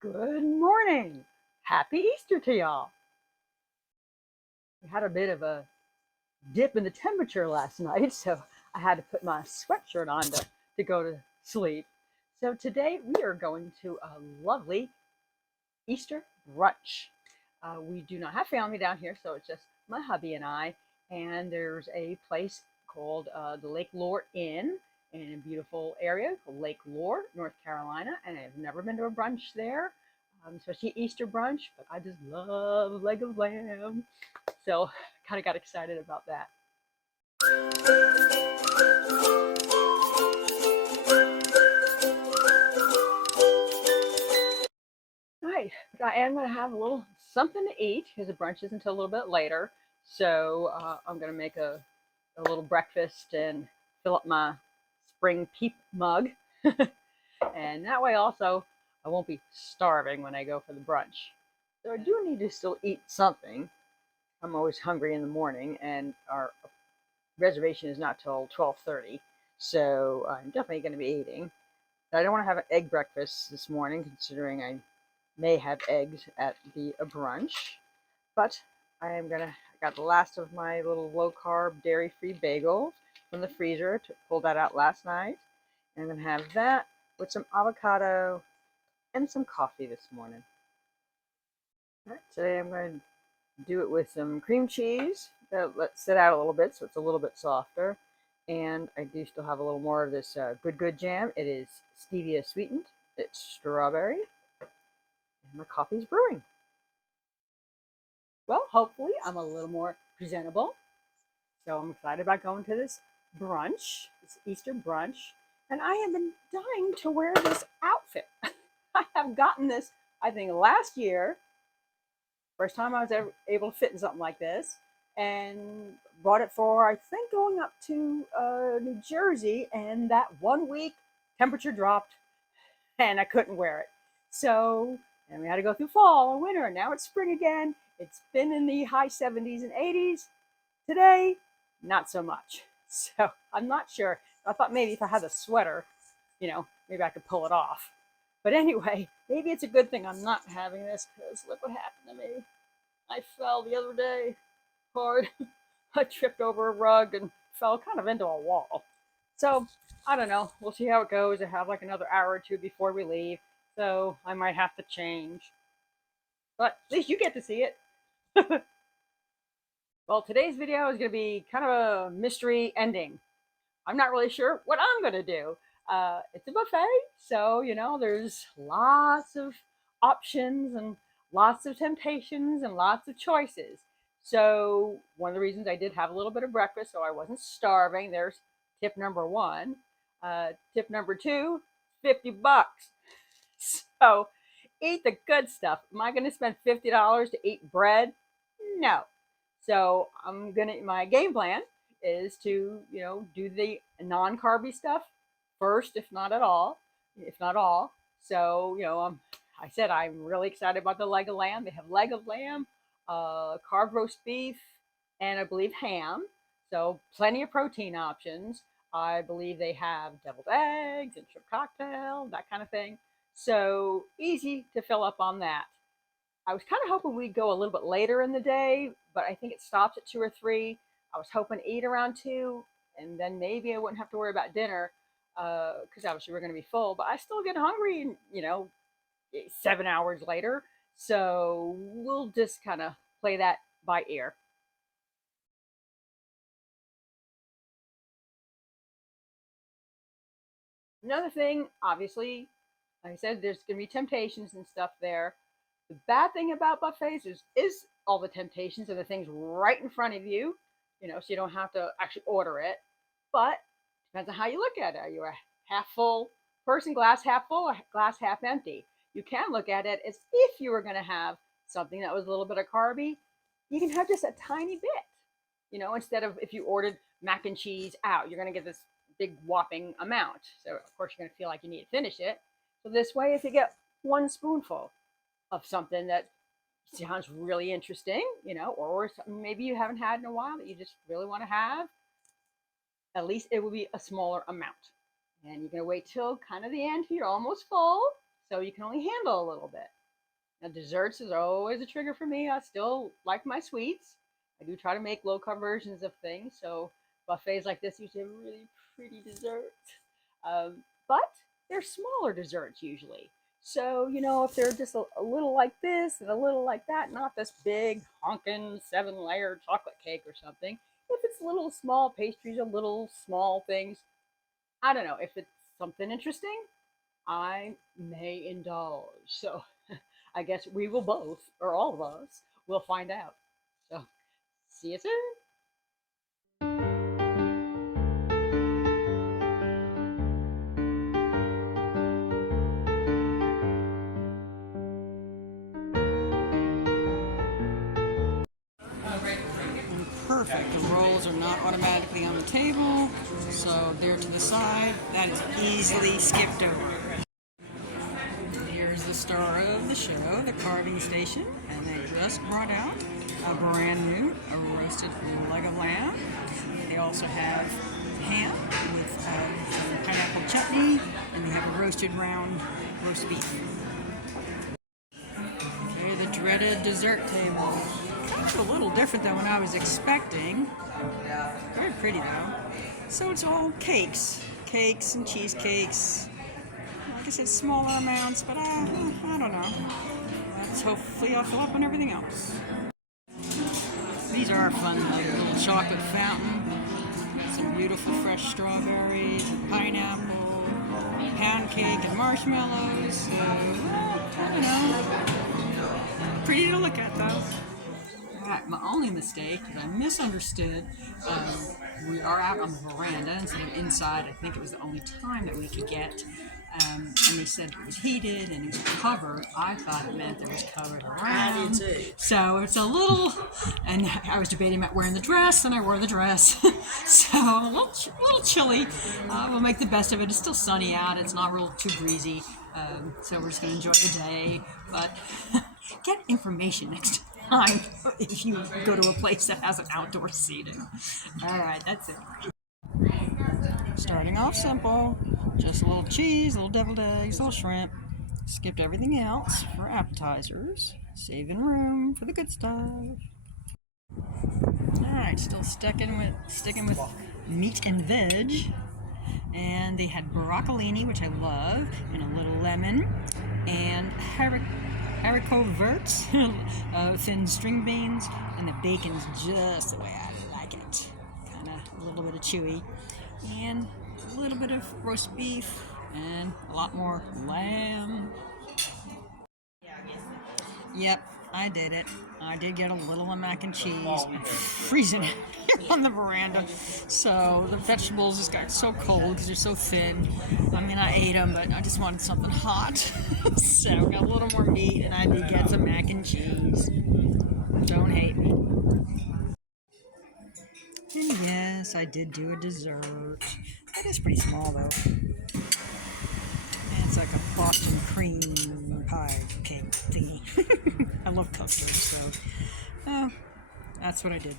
Good morning. Happy Easter to y'all. We had a bit of a dip in the temperature last night, so I had to put my sweatshirt on to go to sleep. So today we are going to a lovely Easter brunch. We do not have family down here, so it's just my hubby and I. And there's a place called the Lake Lore Inn in a beautiful area called Lake Lore, North Carolina. And I've never been to a brunch there, especially Easter brunch, but I just love leg of lamb. So kind of got excited about that. Right, but I am going to have a little something to eat because the brunch isn't until a little bit later. So I'm going to make a little breakfast and fill up my spring peep mug. And that way also I won't be starving when I go for the brunch. So I do need to still eat something. I'm always hungry in the morning, and our reservation is not till 12:30. So I'm definitely going to be eating. I don't want to have an egg breakfast this morning, considering I may have eggs at the brunch. But I got the last of my little low carb, dairy free bagel from the freezer. Pulled that out last night. And I'm going to have that with some avocado and some coffee this morning. All right, today I'm going to do it with some cream cheese. Let sit out a little bit so it's a little bit softer. And I do still have a little more of this good jam. It is stevia sweetened. It's strawberry. And my coffee's brewing. Well, hopefully I'm a little more presentable. So I'm excited about going to this brunch, this Easter brunch. And I have been dying to wear this outfit. I have gotten this, I think, last year. First time I was ever able to fit in something like this. And bought it for, I think, going up to New Jersey. And that 1 week, temperature dropped and I couldn't wear it. So, and we had to go through fall and winter. And now it's spring again. It's been in the high 70s and 80s. Today, not so much. So I'm not sure. I thought maybe if I had a sweater, maybe I could pull it off. But anyway, maybe it's a good thing I'm not having this because look what happened to me. I fell the other day hard. I tripped over a rug and fell kind of into a wall. So I don't know. We'll see how it goes. I have like another hour or two before we leave. So I might have to change. But at least you get to see it. Well, today's video is going to be kind of a mystery ending. I'm not really sure what I'm going to do. It's a buffet, so, there's lots of options and lots of temptations and lots of choices. So, one of the reasons I did have a little bit of breakfast, so I wasn't starving. There's tip number one. Tip number two, $50. So, eat the good stuff. Am I going to spend $50 to eat bread? No. So my game plan is to, do the non-carby stuff first, if not all. So, I said I'm really excited about the leg of lamb. They have leg of lamb, carved roast beef, and I believe ham. So plenty of protein options. I believe they have deviled eggs and shrimp cocktail, that kind of thing. So easy to fill up on that. I was kind of hoping we'd go a little bit later in the day, but I think it stops at 2 or 3. I was hoping to eat around 2, and then maybe I wouldn't have to worry about dinner because obviously we're going to be full. But I still get hungry, 7 hours later. So we'll just kind of play that by ear. Another thing, obviously, like I said, there's going to be temptations and stuff there. The bad thing about buffets is all the temptations and the things right in front of you, so you don't have to actually order it. But depends on how you look at it. Are you a half full person, glass half full, or glass half empty? You can look at it as if you were going to have something that was a little bit of carby. You can have just a tiny bit, instead of if you ordered mac and cheese out, you're going to get this big whopping amount. So, of course, you're going to feel like you need to finish it. So, this way, if you get one spoonful of something that sounds really interesting, or something maybe you haven't had in a while that you just really want to have, at least it will be a smaller amount. And you're going to wait till kind of the end. You're almost full. So you can only handle a little bit. Now, desserts is always a trigger for me. I still like my sweets. I do try to make low carb versions of things. So buffets like this usually have really pretty desserts. But they're smaller desserts usually. So, if they're just a little like this and a little like that, not this big honking 7-layer chocolate cake or something. If it's little small pastries or little small things, I don't know. If it's something interesting, I may indulge. So I guess we will both, or all of us, will find out. So see you soon. Perfect. The rolls are not automatically on the table, so they're to the side. That is easily skipped over. Here's the star of the show, the carving station, and they just brought out a brand new roasted leg of lamb. They also have ham with pineapple chutney, and they have a roasted round roast beef. Okay, the dreaded dessert table. Kind of a little different than what I was expecting. Very pretty though. So it's all cakes and cheesecakes. Like I said, smaller amounts, but I don't know. Hopefully I'll fill up on everything else. These are fun, like a little chocolate fountain. Some beautiful fresh strawberries, and pineapple, pound cake, and marshmallows. I don't know. Pretty to look at though. Alright, my only mistake is I misunderstood. We are out on the veranda instead of inside. I think it was the only time that we could get. And they said it was heated and it was covered. I thought it meant there was covered around. So it's a little, and I was debating about wearing the dress, and I wore the dress. So a little chilly. We'll make the best of it. It's still sunny out. It's not real too breezy. So we're just going to enjoy the day. But get information next time if you go to a place that has an outdoor seating. All right, that's it. Starting off simple, just a little cheese, a little deviled eggs, a little shrimp. Skipped everything else for appetizers, saving room for the good stuff. Alright, still sticking with meat and veg. And they had broccolini, which I love, and a little lemon, and haricot verts, thin string beans, and the bacon's just the way I like it. Kind of a little bit of chewy, and a little bit of roast beef, and a lot more lamb. Yep, I did it. I did get a little of mac and cheese. I'm freezing here on the veranda. So the vegetables just got so cold because they're so thin. I mean, I ate them, but I just wanted something hot. So got a little more meat, and I did get some mac and cheese. Don't hate me. And yes, I did do a dessert. That is pretty small, though. It's like a Boston cream pie cake thingy. I love custard, so that's what I did.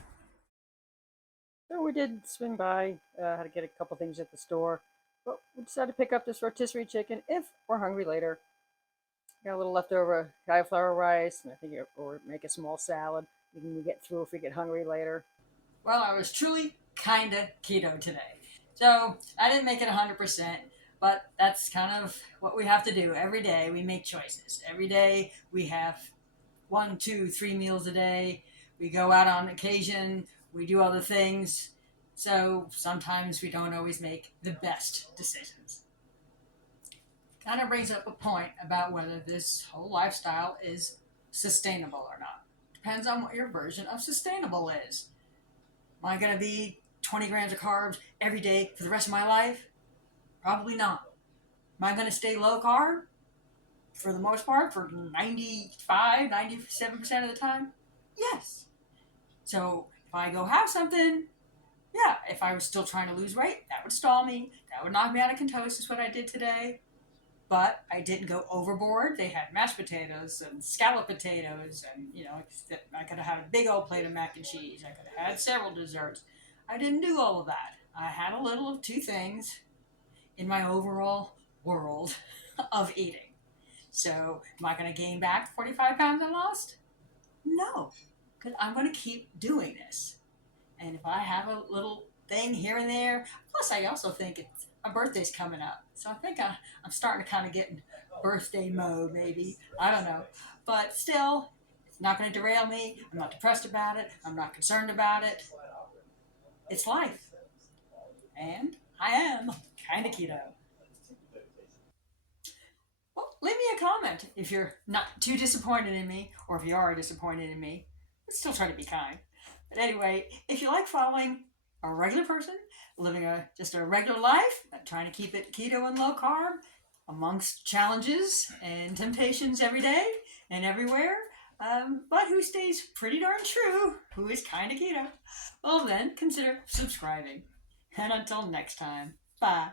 So we did swing by, had to get a couple things at the store, but we decided to pick up this rotisserie chicken if we're hungry later. Got a little leftover cauliflower rice, and I think or make a small salad. We can get through if we get hungry later. Well, I was truly kinda keto today, so I didn't make it 100%. But that's kind of what we have to do. Every day we make choices. Every day we have 1, 2, 3 meals a day. We go out on occasion. We do other things. So sometimes we don't always make the best decisions. Kind of brings up a point about whether this whole lifestyle is sustainable or not. Depends on what your version of sustainable is. Am I going to be 20 grams of carbs every day for the rest of my life? Probably not. Am I going to stay low carb for the most part for 95, 97% of the time? Yes. So if I go have something, yeah, if I was still trying to lose weight, that would stall me. That would knock me out of ketosis, what I did today. But I didn't go overboard. They had mashed potatoes and scalloped potatoes, and I could have had a big old plate of mac and cheese. I could have had several desserts. I didn't do all of that. I had a little of two things in my overall world of eating. So, am I going to gain back 45 pounds I lost? No, because I'm going to keep doing this. And if I have a little thing here and there, plus I also think it's my birthday's coming up. So I think I'm starting to kind of get in birthday mode, maybe. I don't know. But still, it's not going to derail me. I'm not depressed about it. I'm not concerned about it. It's life. And I am kind of keto. Well, leave me a comment if you're not too disappointed in me, or if you are disappointed in me. But still try to be kind. But anyway, if you like following a regular person, living just a regular life, trying to keep it keto and low carb, amongst challenges and temptations every day and everywhere, but who stays pretty darn true, who is kind of keto, well then consider subscribing. And until next time, bye.